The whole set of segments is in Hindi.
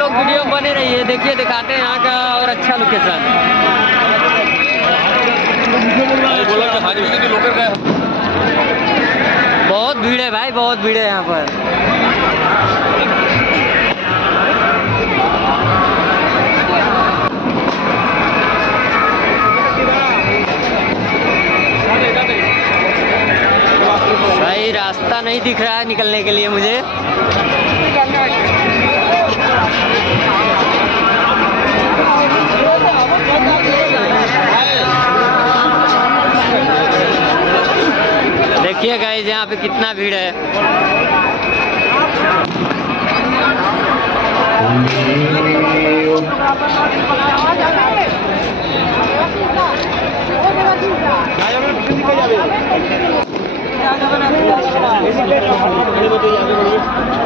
लोग वीडियो बने रहिए, देखिए दिखाते हैं यहाँ का और अच्छा लोकेशन। बहुत भीड़ है भाई, बहुत भीड़ है यहाँ पर। भाई रास्ता नहीं दिख रहा है निकलने के लिए मुझे। देखिए गाइस यहाँ पे कितना भीड़ है।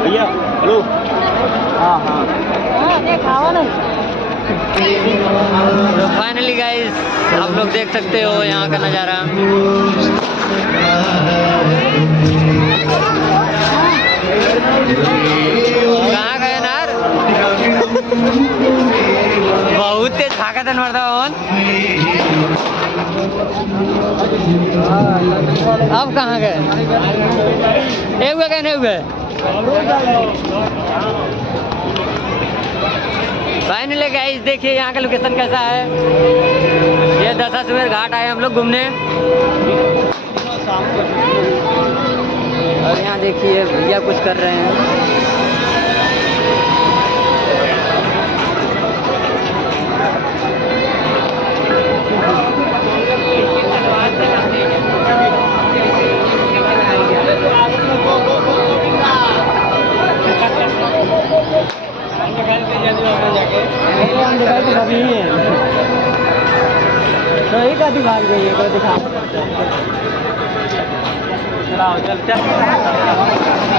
भैया हेलो। हाँ हाँ तो फाइनली गाइस आप लोग देख सकते हो यहाँ का नज़ारा। कहाँ गए नार? बहुत तेज भागत है मरदा। अब कहाँ गए? नहीं हुए। फाइनली गाइस देखिए यहाँ का लोकेशन कैसा है। ये दशाश्वमेध घाट आए हम लोग घूमने। और यहाँ देखिए भैया कुछ कर रहे हैं। सही का दिखा गई है, दिखा।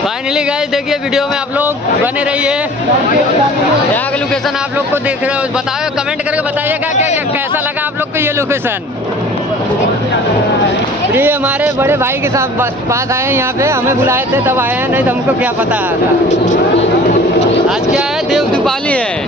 फाइनली गाइस देखिए वीडियो में आप लोग बने रहिए। यहाँ का लोकेशन आप लोग को देख रहे हो, बताओ कमेंट करके बताइएगा कैसा लगा आप लोग को ये लोकेशन। ये हमारे बड़े भाई के साथ पास आए हैं, यहाँ पे हमें बुलाए थे तब आए हैं, नहीं तो हमको क्या पता था। आज क्या है, देव दीपावली है।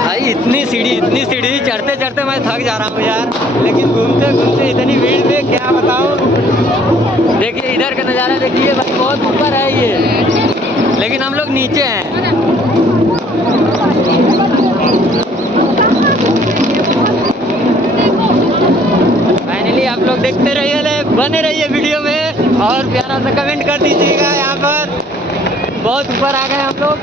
भाई इतनी सीढ़ी चढ़ते चढ़ते मैं थक जा रहा हूँ यार। लेकिन घूमते घूमते इतनी भीड़ में क्या बताऊँ। देखिए इधर का नज़ारा देखिए भाई, बहुत ऊपर है ये, लेकिन हम लोग नीचे हैं। फाइनली आप लोग देखते रहिए, बने रहिए वीडियो में और प्यारा सा कमेंट कर दीजिएगा। यहाँ पर बहुत ऊपर आ गए हम लोग।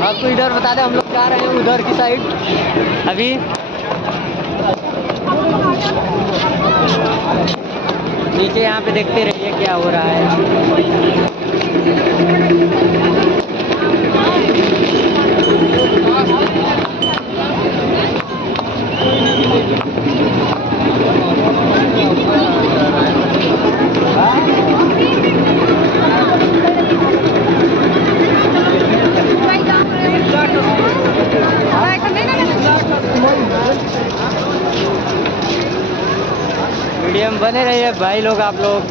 आपको इधर बता दें हम लोग जा रहे हैं उधर की साइड अभी। नीचे यहाँ पे देखते रहिए क्या हो रहा है। वीडियो में बने रहिए भाई लोग आप लोग।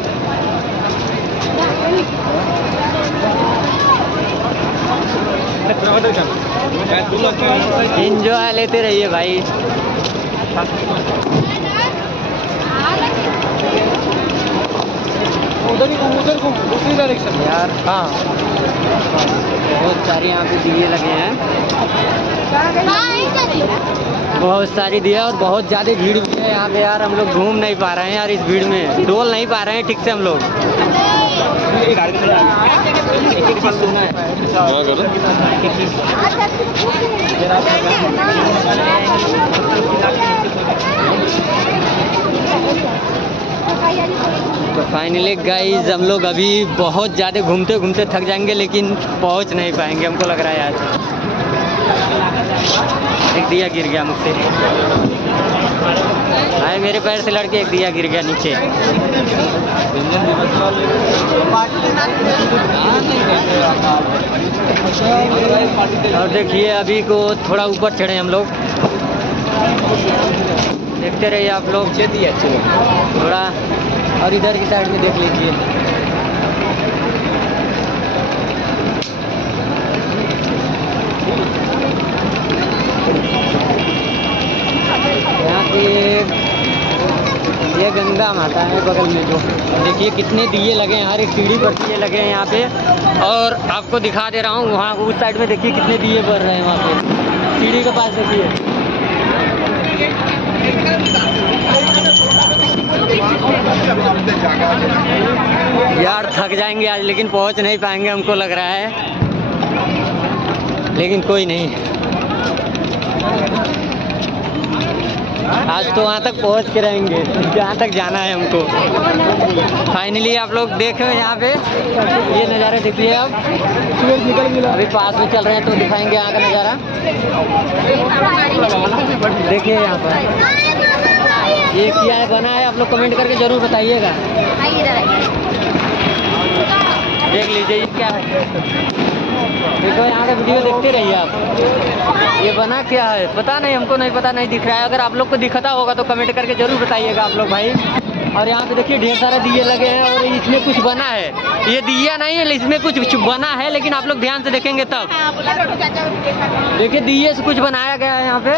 एंजॉय लेते रहिए भाई। उधर दूसरी डायरेक्शन यार। हाँ बहुत सारी यहाँ पे दिए लगे हैं, बहुत सारी दिया और बहुत ज़्यादा भीड़ भी है यहाँ पे यार। हम लोग घूम नहीं पा रहे हैं यार, इस भीड़ में डोल नहीं पा रहे हैं ठीक से हम लोग। तो फाइनली गाइज हम लोग अभी बहुत ज़्यादा घूमते घूमते थक जाएंगे, लेकिन पहुंच नहीं पाएंगे हमको लग रहा है आज। एक दिया गिर गया मुझसे, भाई मेरे पैर से लड़के एक दिया गिर गया नीचे। और देखिए अभी को थोड़ा ऊपर चढ़े हम लोग, देखते रहिए आप लोग थोड़ा, और इधर की साइड में देख लीजिए। यहाँ की ये गंगा माता है बगल में जो, देखिए कितने दिए लगे हैं, हर एक सीढ़ी पर दिए लगे हैं यहाँ पे। और आपको दिखा दे रहा हूँ वहाँ उस साइड में देखिए कितने दिए बढ़ रहे हैं वहाँ पे सीढ़ी के पास देखिए। यार थक जाएंगे आज, लेकिन पहुँच नहीं पाएंगे हमको लग रहा है, लेकिन कोई नहीं, आज तो वहाँ तक पहुँच के रहेंगे जहाँ तक जाना है हमको। फाइनली आप लोग देख रहे हैं यहाँ पे ये नज़ारा देखिए। अब अभी पास में चल रहे हैं तो दिखाएंगे यहाँ का नज़ारा। देखिए यहाँ पर ये क्या है बना है, आप लोग कमेंट करके ज़रूर बताइएगा। देख लीजिए ये क्या है, देखो यहाँ का वीडियो देखते रहिए आप। ये बना क्या है पता नहीं, हमको नहीं पता, नहीं दिख रहा है। अगर आप लोग को दिखता होगा तो कमेंट करके ज़रूर बताइएगा आप लोग भाई। और यहाँ पे देखिए ढेर सारे दिए लगे हैं और इसमें कुछ बना है, ये दिया नहीं है इसमें कुछ बना है, लेकिन आप लोग ध्यान से देखेंगे तब। देखिए दिए से कुछ बनाया गया है यहाँ पे।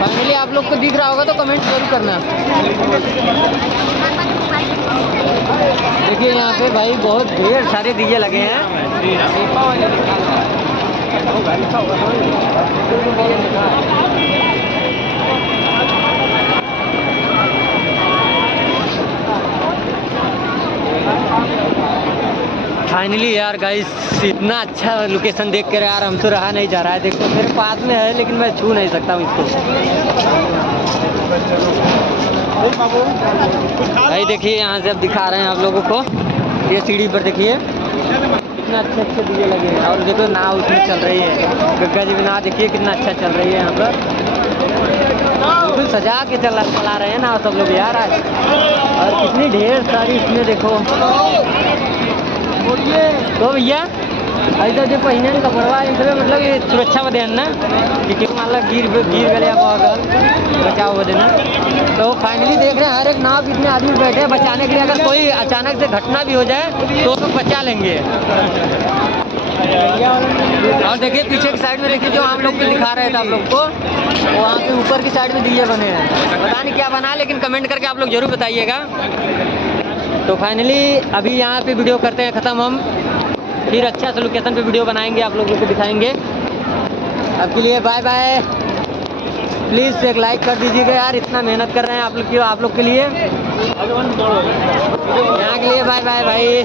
फाइनली आप लोग को दिख रहा होगा तो कमेंट जरूर करना। देखिए यहाँ पे भाई बहुत ढेर सारे दिए लगे हैं। फाइनली यार गाइस इतना अच्छा लोकेशन देख कर यार हमसे रहा नहीं जा रहा है। देखो मेरे पास में है लेकिन मैं छू नहीं सकता हूँ इसको। भाई देखिए यहाँ से अब दिखा रहे हैं आप लोगों को, ये सीढ़ी पर देखिए कितना अच्छे अच्छे दिए लगे हैं। और देखो नाव उसमें चल रही है, गंगा जी की नाव देखिए कितना अच्छा चल रही है यहाँ पर, बिल्कुल सजा के चला रहे हैं ना सब लोग यार आज। और कितनी ढेर सारी इसमें देखो तो भैया ऐसा जो पहिने कपड़वा इसमें मतलब ये सुरक्षा बदे ना कि क्यों मान लो गिर गए अगर बचाव बदे ना। तो फाइनली देख रहे हैं हर एक नाव कितने आदमी बैठे हैं बचाने के लिए, अगर कोई अचानक से घटना भी हो जाए तो लोग बचा लेंगे। और देखिए पीछे की साइड में देखिए जो हम लोग को दिखा रहे थे आप लोग को, वहाँ पे ऊपर की साइड में दिए बने हैं, पता नहीं क्या बना, लेकिन कमेंट करके आप लोग जरूर बताइएगा। तो फाइनली अभी यहाँ पे वीडियो करते हैं ख़त्म हम, फिर अच्छा सा लोकेशन पे वीडियो बनाएंगे आप लोगों को दिखाएंगे। अब के लिए बाय बाय। प्लीज़ एक लाइक कर दीजिएगा यार, इतना मेहनत कर रहे हैं आप लोग के लिए। यहाँ के लिए बाय बाय भाई।